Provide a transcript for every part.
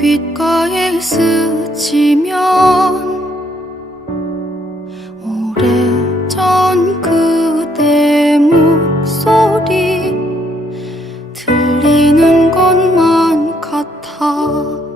귓가에 스치면 오래전 그대 목소리 들리는 것만 같아.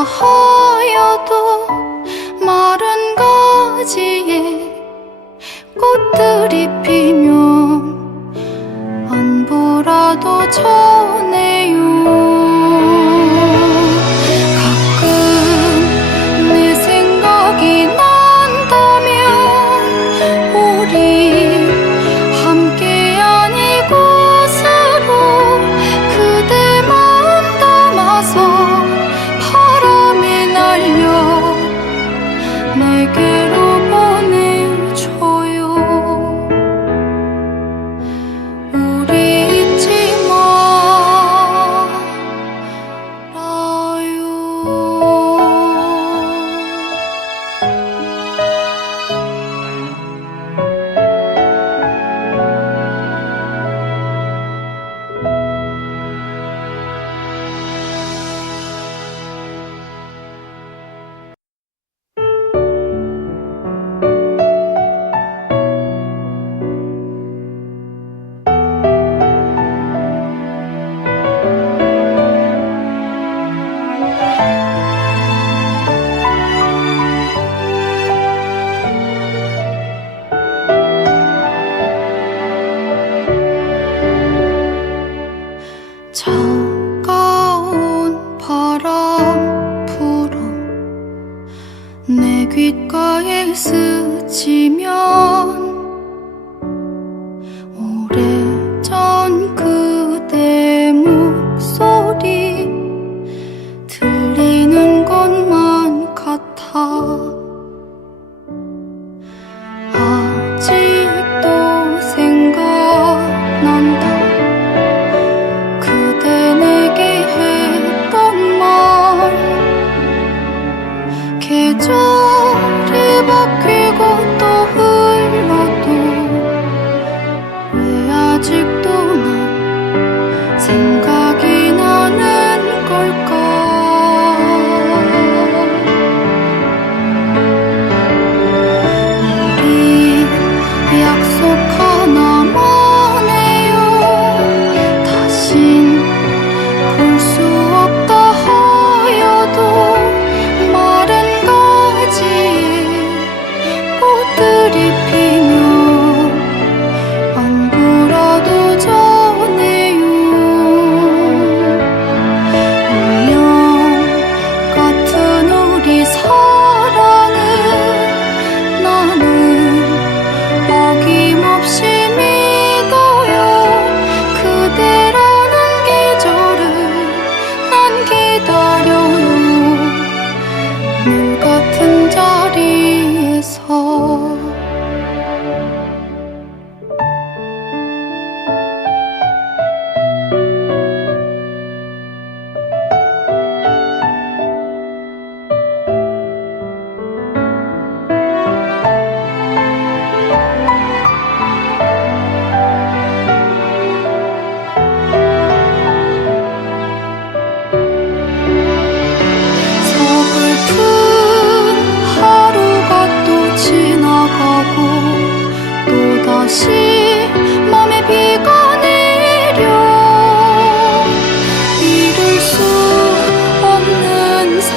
하여도 마른 가지에 꽃들이 피면 안보라도 전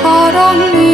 hard on me.